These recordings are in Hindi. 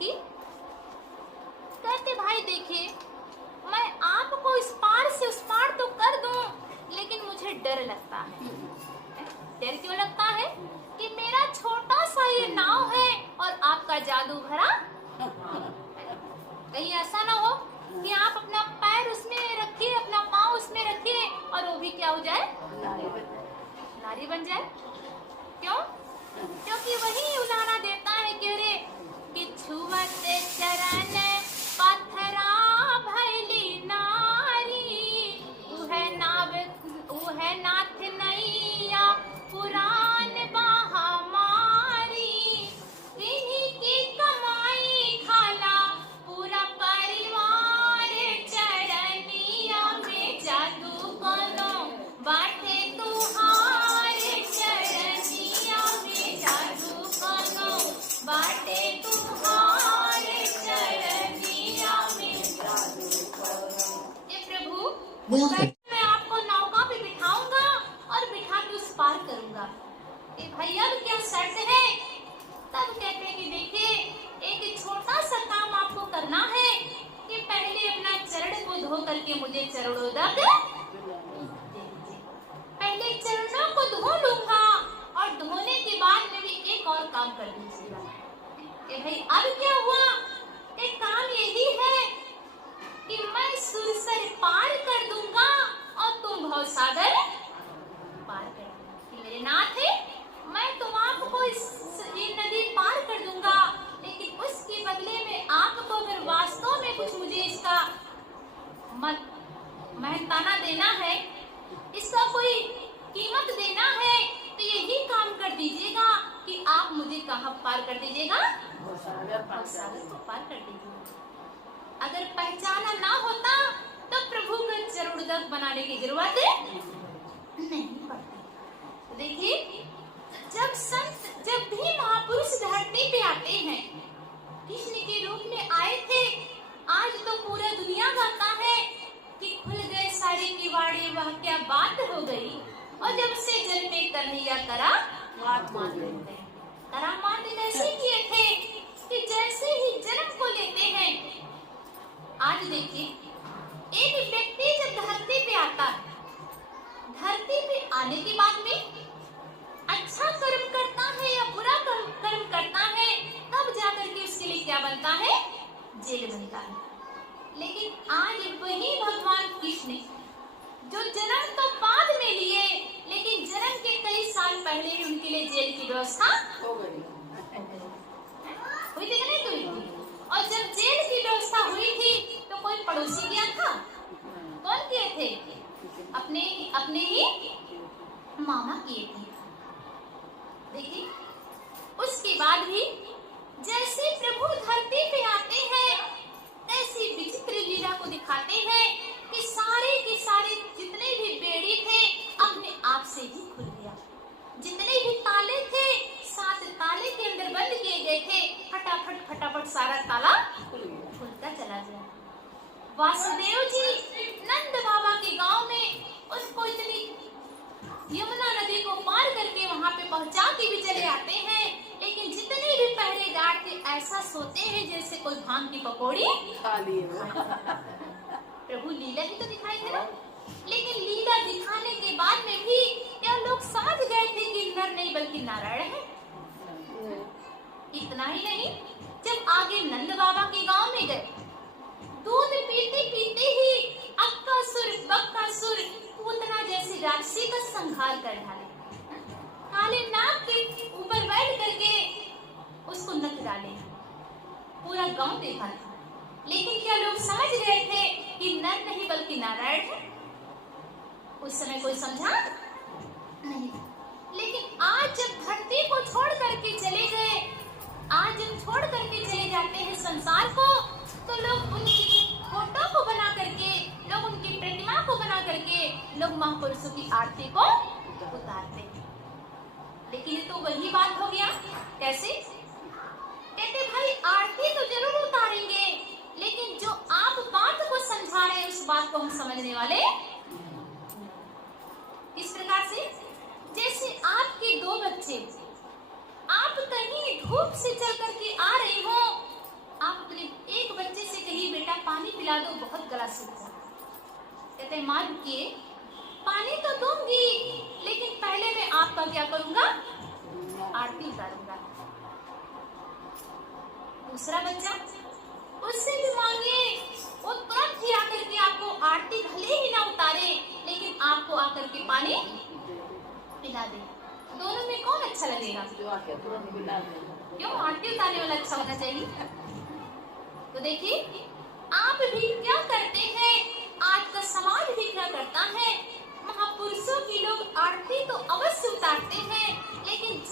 की? कहते भाई देखिए, मैं आपको इस पार से उस पार तो कर दूं, लेकिन मुझे डर लगता है। डर क्यों लगता है? कि मेरा छोटा सा ये नाव है और आपका जादू भरा। कहीं ऐसा ना हो कि आप अपना पैर उसमें रखिए, अपना पाँव उसमें रखिए और वो भी क्या हो जाए? नारी बन जाए। क्यों? क्योंकि वही उदाहरण देता है कि अरे कि छुअत चरण पत्थरा भैली नारी, उहे नाथ नैया पुरान बाहा मारी, इन्हीं की कमाई खाला पूरा परिवार, चरनिया में जादू कोनो बाटे तुहार, चरनिया में जादू कोनो बाटे तुहार, चरनिया में जादू कोनो। हे प्रभु, मैं आपको नौका पे बिठाऊंगा और बिठा के उस पार करूंगा। ए भाई अब क्या शर्त है? तब कहते हैं कि देखिए, एक छोटा सा काम आपको करना है कि पहले अपना चरण को धो करके मुझे चरणोदक दे दीजिए। पहले चरणों को धो लूंगा और धोने के बाद में भी एक और काम कर दीजिएगा। ए भाई अब क्या हुआ? एक काम यही है कि मैं सुरसर पार कर दूंगा और तुम भवसागर पार कर दूंगा। मेरे नाथ है, मैं तुम आपको ये नदी पार कर दूंगा, लेकिन उसके बदले में आपको अगर वास्तव में कुछ मुझे इसका महताना देना है, इसका कोई कीमत देना है, तो यही काम कर दीजिएगा कि आप मुझे कहाँ पार कर दीजिएगा? भवसागर को पार कर दीजिएगा। अगर पहचाना ना होता तो प्रभु का चरणोदक बनाने की जरूरत नहीं पड़ती। देखिए, जब भी महापुरुष धरती पे आते हैं, कृष्ण के रूप में आए थे, आज तो पूरा दुनिया गाता है कि खुल गए सारे किवाड़े, वह क्या बात हो गई, और जब से जल में कन्हैया करा मात लेते हैं। करा मात कैसे किए थे कि जैसे ही जन्म को लेते हैं, आज देखिए, एक व्यक्ति जब धरती पे आता है, धरती पे आने के बाद में अच्छा कर्म करता है या बुरा कर्म करता है, तब जाकर के उसके लिए क्या बनता है? जेल बनता है। लेकिन आज वही भगवान कृष्ण जो जन्म तो बाद में लिए, लेकिन जन्म के कई साल पहले ही उनके लिए जेल की व्यवस्था हो गई। हुई थी कि नहीं हुई थी? और जब जेल की व्यवस्था हुई थी तो कोई पड़ोसी गया था? कौन किए थे? अपने ही मामा किए थे। देखिए, उसके बाद भी जैसे प्रभु धरती पे आते हैं, ऐसी विचित्र लीला को दिखाते हैं कि सारे के सारे जितने भी बेड़ी थे अपने आप से ही खुल गया। जितने भी ताले थे, 7 ताले के अंदर बंद किए गए थे, फटाफट सारा ताला खुलता चला गया। वासुदेव जी नंद बाबा के गांव में उसको इतनी यमुना नदी को पार करके वहां पे पहुंचा के भी चले आते हैं, लेकिन जितने भी पहरेदार थे ऐसा सोते हैं जैसे कोई भांग की पकौड़ी खा ली। प्रभु लीला ही तो दिखाई दे ना, लेकिन लीला दिखाने के बाद में भी क्या लोग समझ गए थे कि नर नहीं बल्कि नारायण है? इतना ही नहीं, जब आगे नंद बाबा के गांव में गए, दूध पीते पीते ही अक्कासुर, बक्कासुर, पूतना जैसी राक्षसी का संहार कर डाले। काले नाग के ऊपर बैठ करके उसको नच डाले। पूरा गांव देखा था, लेकिन क्या लोग समझ गए थे कि नर नहीं बल्कि नारायण है? उस समय कोई समझा नहीं। लेकिन आज जब धरती को छोड़ करके चले गए, आज जब छोड़ करके चले जाते हैं संसार को, तो लोग उनकी फोटो को बना करके, लोग उनकी प्रतिमा को बना करके लोग महापुरुषों की आरती को उतारते हैं। लेकिन ये तो वही बात हो गया। कैसे? कहते भाई आरती तो जरूर उतारेंगे, लेकिन जो आप बात को समझा रहे हैं उस बात को हम समझने वाले किस प्रकार से? जैसे आपके 2 बच्चे, आप कहीं धूप से चल करके आ रहे हो, पानी पिला दो, बहुत गला सूख जाता। कहते हैं माँ रुकिए, पानी तो दूंगी लेकिन पहले मैं आपका क्या करूंगा, आरती उतारूंगा। दूसरा बच्चा उससे भी मांगे, वो तुरंत ही आकर के आपको आरती भले ही ना उतारे लेकिन आपको आकर के पानी पिला दे। दोनों में कौन अच्छा लगेगा? क्यों? आरती उतारने वाला अच्छा होना चाहिए। तो देखिए आप भी क्या करते हैं, आज का समाज भी क्या करता है, महापुरुषों की लोग आरती तो अवश्य उतारते हैं लेकिन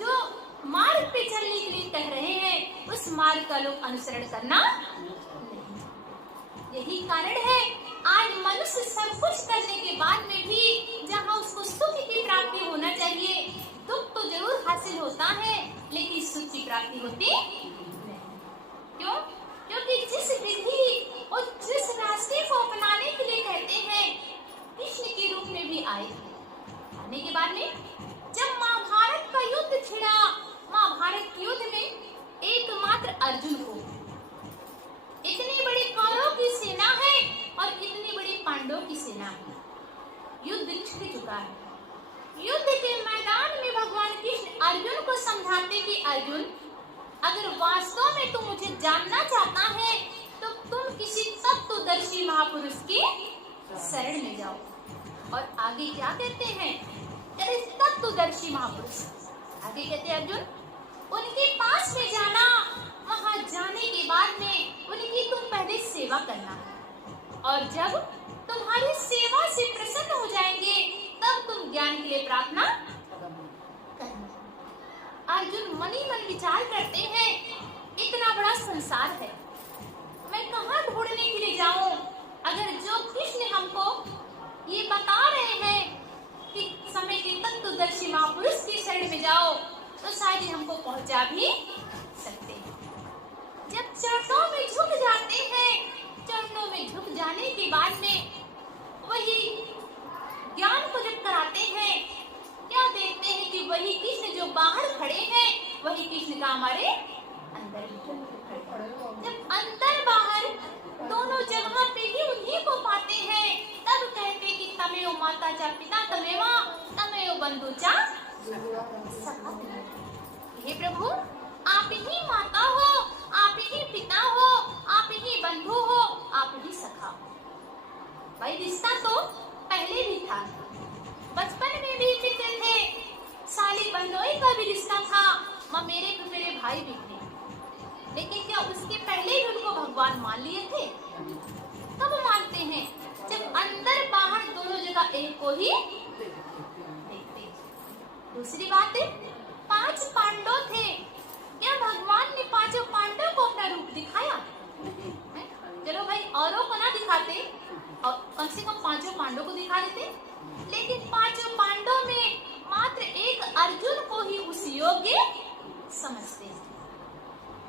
जो मार्ग पे चलने के लिए कह रहे हैं उस मार्ग का लोग अनुसरण करना नहीं। यही कारण है आज मनुष्य सब कुछ करने के बाद में भी जहाँ उसको सुख की प्राप्ति होना चाहिए, दुख तो जरूर हासिल होता है लेकिन सुख की प्राप्ति होती नहीं। क्यों? क्योंकि जिस विधि और जिस रास्ते को अपनाने के लिए कहते हैं कृष्ण के रूप में भी आए। आने के बाद में जब महाभारत का युद्ध छिड़ा, महाभारत के युद्ध में एकमात्र अर्जुन को, इतनी बड़ी कौरवों की सेना है और इतनी बड़ी पांडवों की सेना है, युद्ध छिड़ चुका है। युद्ध के मैदान में भगवान कृष्ण अर्जुन को समझाते कि अर्जुन अगर वास्तव में तुम मुझे जानना चाहता है तो तुम किसी तत्वदर्शी महापुरुष की शरण में जाओ। और आगे क्या कहते हैं, तत्वदर्शी महापुरुष आगे कहते हैं अर्जुन उनके पास में जाना, वहां जाने के बाद में उनकी तुम पहले सेवा करना और जब तुम्हारी सेवा से प्रसन्न हो जाएंगे तब तुम ज्ञान के लिए प्रार्थना करना। अर्जुन मनी मन विचार करते हैं इतना बड़ा संसार है, मैं कहाँ ढूंढने के लिए जाऊं? अगर जो कृष्ण हमको ये बता रहे हैं कि समय के तत्वदर्शी महापुरुष की शरण में जाओ तो शायद हमको पहुंचा भी सकते हैं। जब चरणों में झुक जाते हैं, चरणों में झुक जाने के बाद में वही ज्ञान को जब कराते हैं, क्या देखते हैं कि वही कृष्ण जो बाहर खड़े हैं वही कृष्ण का हमारे अंदर भी। जब अंदर बाहर दोनों जगह पे ही उन्हीं को पाते हैं तब कहते कि तमेव माता चा पिता तमेवा तमेव बंधु चा सखा। हे प्रभु आप ही माता हो, आप ही पिता हो, आप ही बंधु हो, आप ही सखा हो। भाई रिश्ता तो पहले भी था, बचपन में भी मित्र थे, साली बहनोई का भी रिश्ता था, मेरे भाई भी थे, लेकिन क्या उसके पहले ही उनको भगवान मान लिए थे? कब मानते हैं? जब अंदर बाहर दोनों जगह एक को ही देखते। दूसरी बात है 5 पांडव थे, क्या भगवान ने 5 पांडव को अपना रूप दिखाया? चलो भाई औरों को ना दिखाते और कम से कम 5 पांडव को दिखा देते, लेकिन 5 पांडव में मात्र एक अर्जुन को ही उस योग्य समझते हैं,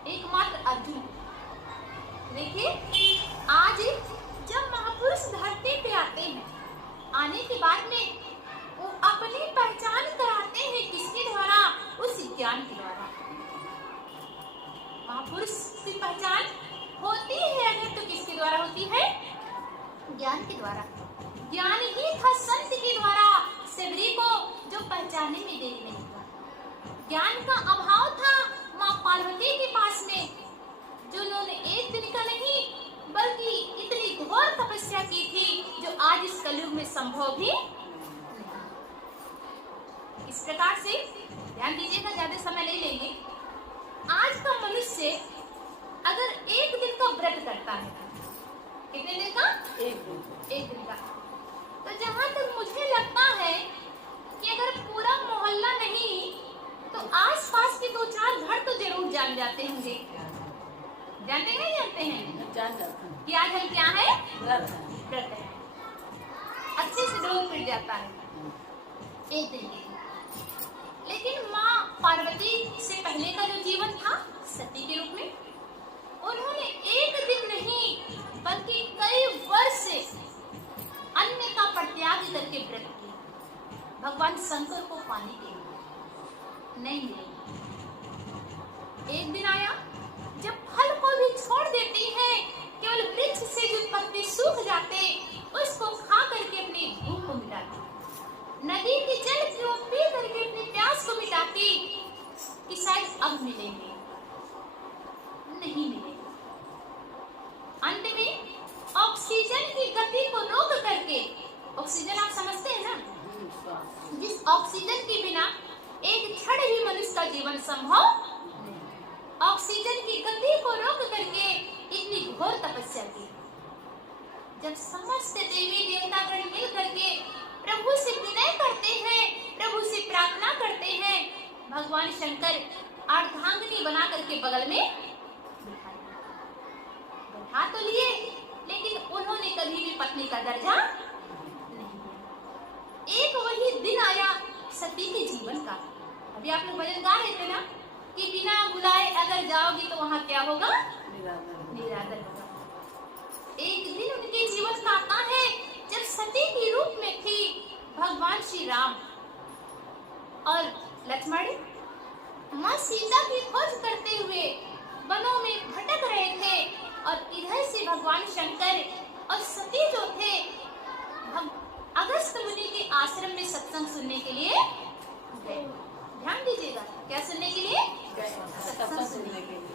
एकमात्र अर्जुन। देखिए आज जब महापुरुष धरती पे आते हैं, आने के बाद में वो अपनी पहचान कराते हैं किसके द्वारा? उस ज्ञान के द्वारा। महापुरुष की पहचान होती है अगर तो किसके द्वारा होती है? ज्ञान के द्वारा। ज्ञान ही था संत के द्वारा सबरी को जो पहचानने में देरी नहीं हुआ। ज्ञान का अभाव था माँ पार्वती के पास में, जिन्होंने एक दिन का नहीं बल्कि इतनी घोर तपस्या की थी जो आज इस कलयुग में संभव भी नहीं। इस प्रकार से ध्यान दीजिएगा, ज्यादा समय नहीं लेंगे। आज का मनुष्य अगर एक दिन का व्रत करता है, कितने दिन का? एक दिन का। तो जहाँ तक मुझे लगता है कि अगर पूरा मोहल्ला नहीं तो आसपास के 2-4 घर तो जरूर जान जाते होंगे। जानते नहीं जानते हैं? जान जाते हैं कि आज हम क्या है? व्रत है। अच्छे से डोल पिट जाता है एक दिन के। लेकिन माँ पार्वती से पहले का जो जीवन था सती के रूप में, उन्होंने एक दिन नहीं बल्कि कई वर्ष अन्न का परित्याग करके व्रत किया भगवान शंकर को पाने के लिए। नहीं मिले। एक दिन आया जब फल को भी छोड़ देती है केवल वृक्ष से जो पत्ते सूख जाते उसको खा करके अपनी भूख को मिटाती, नदी के जल को पी करके अपनी प्यास को मिटाती कि शायद अब मिलेंगे, नहीं मिलेंगे। अंत में ऑक्सीजन की गति को रोक करके, ऑक्सीजन आप समझते हैं ना, जिस ऑक्सीजन के बिना एक क्षण भी मनुष्य का जीवन संभव, ऑक्सीजन की गति को रोक करके इतनी घोर तपस्या की। जब समस्त देवी देवतागण मिल करके प्रभु से विनय करते हैं, प्रभु से प्रार्थना करते हैं, भगवान शंकर अर्धांगिनी बना करके बगल में बैठा तो लिए, लेकिन उन्होंने कभी भी पत्नी का दर्जा नहीं दिया। एक वही दिन आया सती के जीवन का। अभी आप लोग भजन गा रहे थे ना कि बिना बुलाए अगर जाओगी तो वहां क्या होगा, निरादर होगा। एक दिन उनके जीवन का आता है जब सती के रूप में थी भगवान श्री राम और लक्ष्मण माँ सीता की खोज करते हुए वनों में भटक रहे थे, और इधर से भगवान शंकर और सती जो थे अगस्त मुनि के आश्रम में सत्संग सुनने के लिए गए। ध्यान दीजिएगा, क्या सुनने के लिए? सत्संग सुनने के लिए।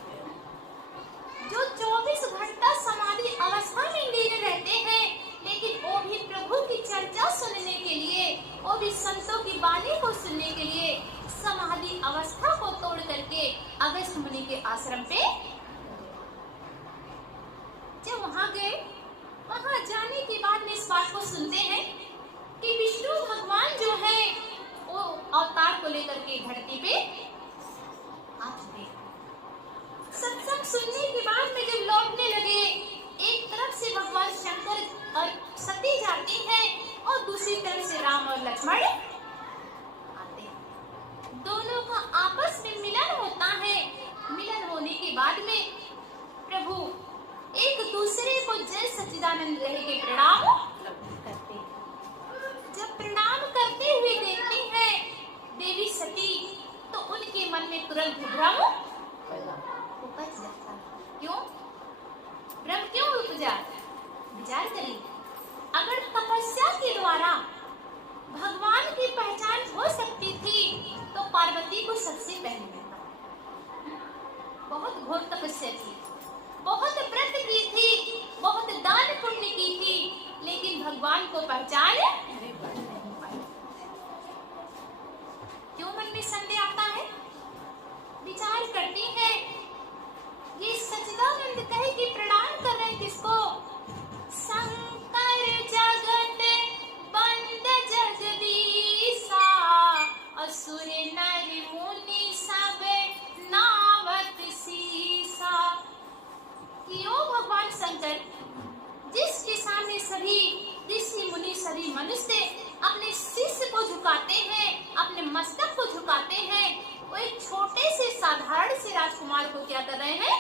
जो 24 घंटा समाधि अवस्था में लीन रहते हैं, लेकिन वो भी प्रभु की चर्चा सुनने के लिए, वो भी संतों की वाणी को सुनने के लिए समाधि अवस्था को तोड़ करके अगस्त मुनि के आश्रम पे जब वहां गए, वहां जाने के बाद में इस बात को सुनते हैं कि विष्णु भगवान जो है वो अवतार को लेकर के धरती पे आ चुके। सत्संग सुनने के बाद में जब लौटने लगे, एक तरफ से भगवान शंकर और सती जाती है और दूसरी तरफ से राम और लक्ष्मण आते हैं। दोनों का आपस में मिलन होता है। मिलन होने के बाद में प्रभु एक दूसरे को जय सच्चिदानंद रहे के प्रणाम करते हैं। जब प्रणाम करते हुए देखती है देवी सती, तो उनके मन में तुरंत भ्रम उपज जाता है। क्यों भ्रम क्यों उपजा? विचार करिए, अगर तपस्या के द्वारा भगवान की पहचान हो सकती थी तो पार्वती को सबसे पहले मिलता। बहुत घोर तपस्या की, बहुत व्रत की थी, बहुत दान पुण्य की थी, लेकिन भगवान को पहचान नहीं पाई। क्यों मन में संदेह आता है? विचार करती है, ये सच्चिदानंद कहे कि प्रणाम कर रहे हैं किसको? शंकर जगत बंद जगदीसा, असुर नर मुनि सब नावत सीसा। क्यों भगवान शंकर जिसके सामने सभी ऋषि मुनि सभी मनुष्य अपने शीश को झुकाते हैं, अपने मस्तक को झुकाते हैं, वो एक छोटे से साधारण से राजकुमार को क्या कर रहे हैं?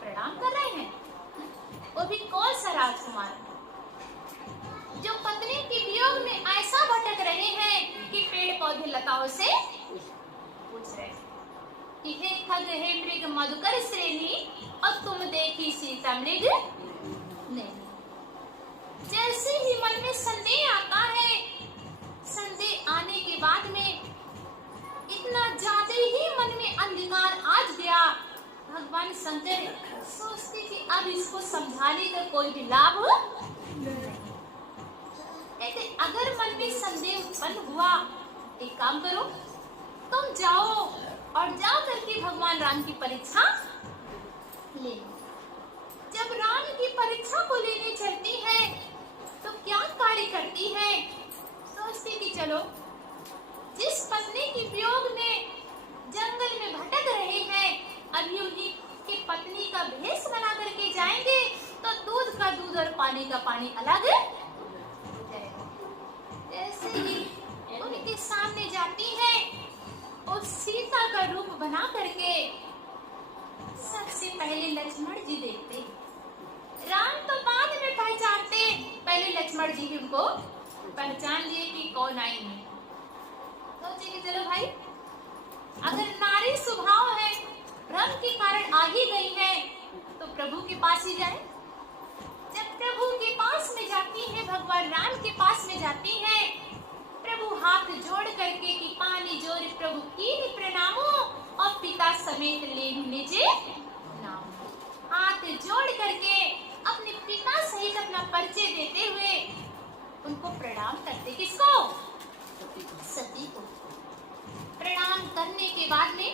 प्रणाम कर रहे हैं। वो भी कौन सा राजकुमार जो पत्नी के वियोग में ऐसा भटक रहे हैं कि पेड़ पौधे लताओं से पूछ रहे हैं कि हे खग हे मृग मधुकर श्रेणी, और तुम देखी सीता मृग नहीं। जैसे ही मन में संदेह आता है, संदेह आने के बाद में इतना ज्यादा ही मन में अंधकार आ गया, भगवान शंकर सोचते कि अब इसको समझाने का कोई भी लाभ नहीं। अगर मन में संदेह उत्पन्न हुआ, एक काम करो, तुम जाओ और जाओ करके भगवान राम की परीक्षा ले लो। जब राम की परीक्षा को लेने चलती है तो क्या कार्य करती है? सोचती कि चलो जिस पत्नी की वियोग में जंगल में भटक रहे हैं, अभी उन्हीं की पत्नी का भेष बना करके जाएंगे तो दूध का दूध और पानी का पानी अलग हो जाएगा। जैसे ही उनके सामने जाती है और सीता का रूप बना करके सबसे पहले लक्ष्मण जी देखते। राम तो बाद में पहचानते, पहले लक्ष्मण जी भी उनको पहचान लिए कि कौन आई है। सोचे कि चलो भाई, अगर नारी स्वभाव है, भ्रम के कारण आ ही गई है, तो प्रभु के पास ही जाए। जब प्रभु के पास में जाती है, भगवान राम के पास में जाती है, प्रभु हाथ जोड़ करके कि पानी जोर प्रभु की प्रणामो और पिता समेत ले लीजिए नाम। हाथ जोड़ करके अपने पिता सहित अपना परिचय देते हुए उनको प्रणाम करते। किसको? सती को। प्रणाम करने के बाद में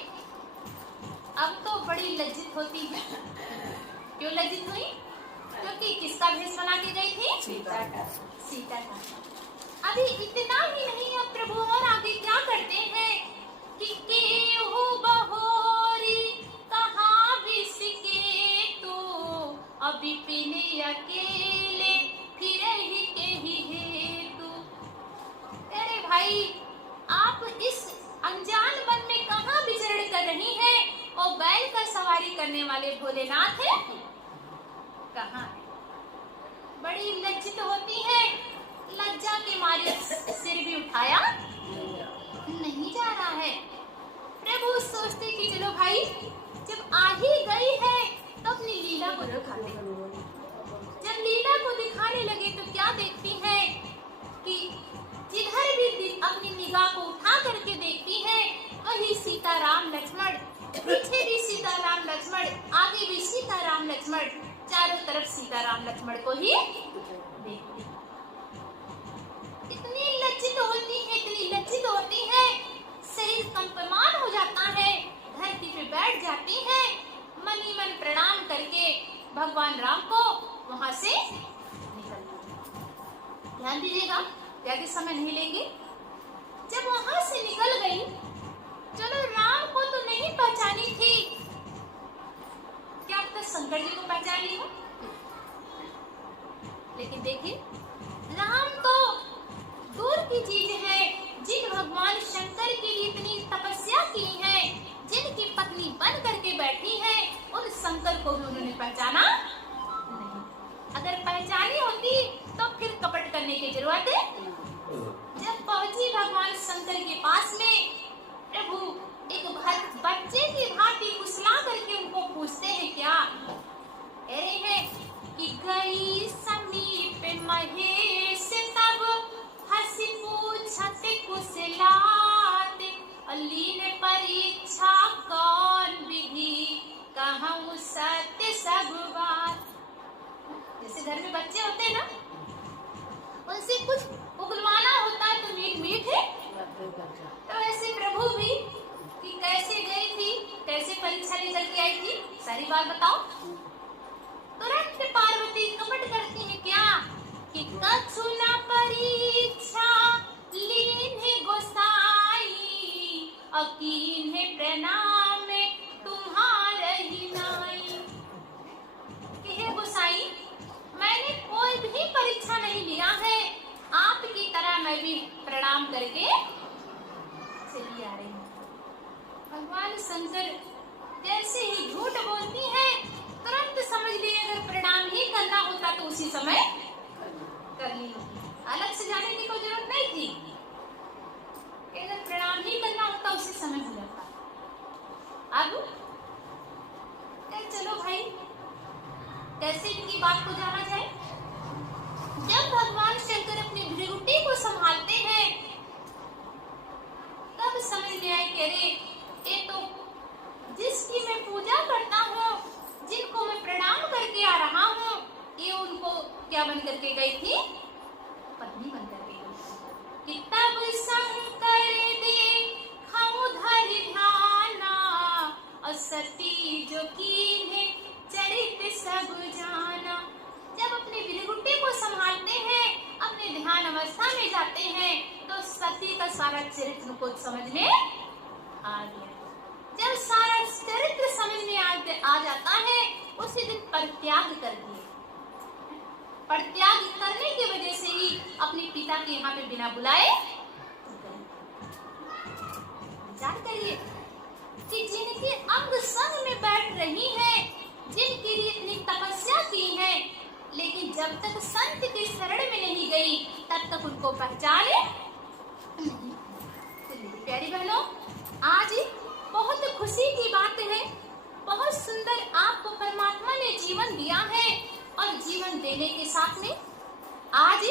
अब तो बड़ी लज्जित होती है। क्यों लज्जित हुई? क्योंकि किसका भेष बना के गई थी? सीता का। अभी इतना ही नहीं, अब प्रभु और आगे क्या करते हैं कि केहू बहोरी कहाँ बिसके तू, अभी पिने अकेले फिर ही के ही हेतु। अरे भाई, आप इस अनजान वन में कहाँ विचरण कर रही हैं? और बैल का सवारी करने वाले भोलेनाथ है कहाँ है? बड़ी लज्जित होती है। लज्जा के मारे सिर भी उठाया नहीं जा रहा है। प्रभु सोचते कि चलो भाई, जब आ ही गई है तो अपनी लीला को दिखाते। जब लीला को दिखाने लगे तो क्या देखती है कि जिधर भी अपनी निगाह को उठा करके देखती है वही सीता राम लक्ष्मण, पीछे भी सीता राम लक्ष्मण, आगे भी सीता राम लक्ष्मण, चारों तरफ सीता राम लक्ष्मण को ही देखती। इतनी लज्जित होती है, शरीर कंपमान हो जाता है, धरती पे बैठ जाती है, मन ही मन प्रणाम करके भगवान राम को वहां से निकलती। ध्यान दीजिएगा, ज्यादा समय नहीं लेंगे। जब वहां से निकल गई, चलो राम को तो नहीं पहचानी थी, क्या अब तक शंकर जी को पहचान ली हो? लेकिन देखिए, राम तो दूर की चीज है। जिन भगवान शंकर के लिए इतनी तपस्या की है, जिनकी पत्नी बन करके बैठी है, उन शंकर को भी उन्होंने पहचाना नहीं। अगर पहचानी होती तो फिर कपट करने की जरूरत है। जब पहुंची भगवान शंकर के पास में, प्रभु एक बच्चे की भांति कुसला करके उनको पूछते हैं क्या? अरे है कि गई समीप महेश तब हंसी पूछत कुशलात, लीन परीक्षा कौन विधि कहूँ सत्य सब बात। जैसे घर में बच्चे होते हैं ना, उनसे कुछ उगलवाना होता है तो मीठ मीठ है, तो ऐसे प्रभु भी कि कैसे गई थी, कैसे परीक्षा निकल के आई थी, सारी बात बताओ। तुरंत पार्वती कपट करती है क्या कि कछु न परीक्षा लीन्हे गोसाई, अकीन्हे प्रणाम तुम्हारे ही नाई। कि हे गोसाई, मैंने कोई भी परीक्षा नहीं लिया है, आपकी तरह मैं भी प्रणाम करके चली आ रही हूँ। भगवान शंकर जैसे ही झूठ बोलती है, तुरंत समझ लिए अगर प्रणाम ही करना होता तो उसी समय कर ली होती, अलग से जाने की कोई जरूरत नहीं थी। अगर प्रणाम ही करना होता उसी समय हो जाता। अब चलो भाई, कैसे इनकी बात को जाना जाए। जब भगवान शंकर अपनी भृगुटी को संभालते हैं, तब समझ में आए कि अरे ये तो जिसकी मैं पूजा करता हूँ, जिनको मैं प्रणाम करके आ रहा हूँ, ये उनको क्या बन करके गई थी? पत्नी बन करके गई। तब शंकर देखऊं धरि ध्याना, और सती जो कीन्हे चरित सब जाना। जब अपने भृगुटी को संभालते हैं, अपने ध्यान अवस्था में जाते हैं, तो सती का सारा चरित्र को समझ में आ गया। जब सारा चरित्र समझ में आ जाता है, उसी दिन परित्याग कर दिए। परित्याग करने की वजह से ही अपने पिता के यहाँ पे बिना बुलाए विचार करिए कि जिनके अंग संग में बैठ रही हैं, जिनके लिए इतनी तपस्या की है, लेकिन जब तक संत की शरण में नहीं गई तब तक उनको पहचाने। प्यारी बहनों, आज बहुत खुशी की बात है बहुत सुंदर आपको परमात्मा ने जीवन दिया है और जीवन देने के साथ में आज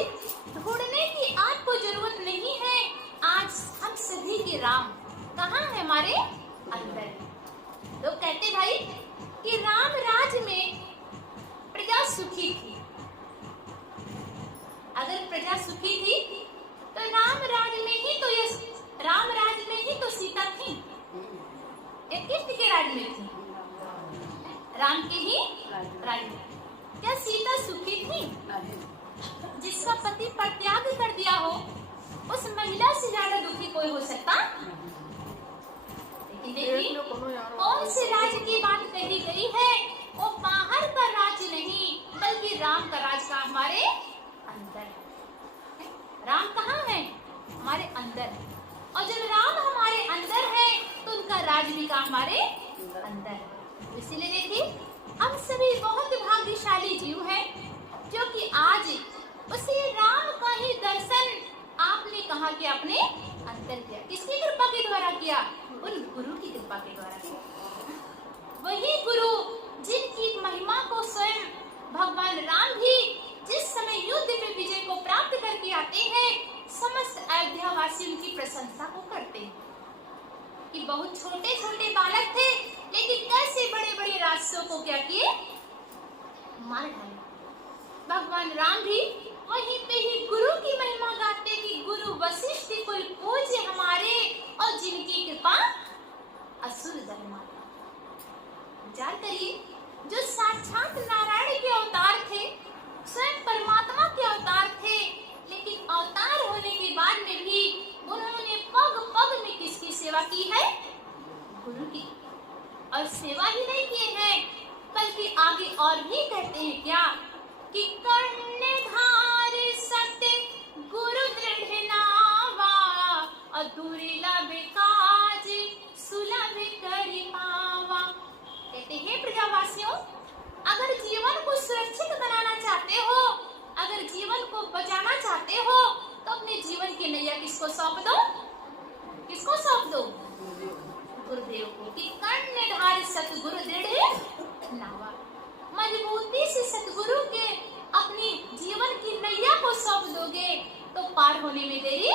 ढूंढने की आपको जरूरत नहीं है। आज हम सभी के राम कहाँ है? हमारे अंदर। लोग कहते भाई कि राम राज में प्रजा सुखी थी। अगर प्रजा सुखी थी तो राम राज में ही तो सीता थी। ये किसके राज में थी? राम के ही राज में। क्या सीता सुखी थी? जिसका पति परित्याग कर दिया हो उस महिला से ज्यादा दुखी कोई हो सकता? लेकिन देखिए कौन से राज्य की बात कही गई है? वो बाहर का राज्य नहीं बल्कि राम का राज का हमारे अंदर है। राम कहाँ है? हमारे अंदर। और जब राम हमारे अंदर है तो उनका राज भी का हमारे अंदर है। इसीलिए देखिए हम सभी बहुत भाग्यशाली जीव हैं जो कि आज उसी राम का ही दर्शन आपने कहा कि अपने अंदर किया। किसकी कृपा के द्वारा किया? उन गुरु की कृपा के द्वारा किया। वही गुरु जिनकी महिमा को स्वयं भगवान राम भी जिस समय युद्ध में विजय को प्राप्त करके आते हैं समस्त अयोध्या वासी उनकी प्रशंसा को करते हैं कि बहुत छोटे छोटे बालक थे लेकिन कैसे बड़े बड़े राक्षसों को क्या किए? मार डाले। भगवान राम भी वहीं पे ही गुरु की महिमा गाते कि गुरु वशिष्ठ कुल पूज्य हमारे और जिनकी कृपा असुर दल माता। विचार करिए जो साक्षात नारायण के अवतार थे, स्वयं परमात्मा के अवतार थे, लेकिन अवतार होने के बाद में भी उन्होंने पग पग में किसकी सेवा की है? गुरु की। और सेवा ही नहीं किए हैं बल्कि आगे और भी कहते हैं क्या कि कर्णधार सत्य गुरु दृढ़ नावा और दुर्लभ काज सुलभ कर पावा। कहते हैं प्रजावासियों अगर जीवन को सुरक्षित बनाना चाहते हो, अगर जीवन को बचाना चाहते हो तो अपने जीवन की नैया किसको सौंप दो? किसको सौंप दो? गुरुदेव को। कि कर्णधार सतगुरु दृढ़ नावा। मजबूती से सतगुरु के अपनी जीवन की नैया को सौंप दोगे तो पार होने में देरी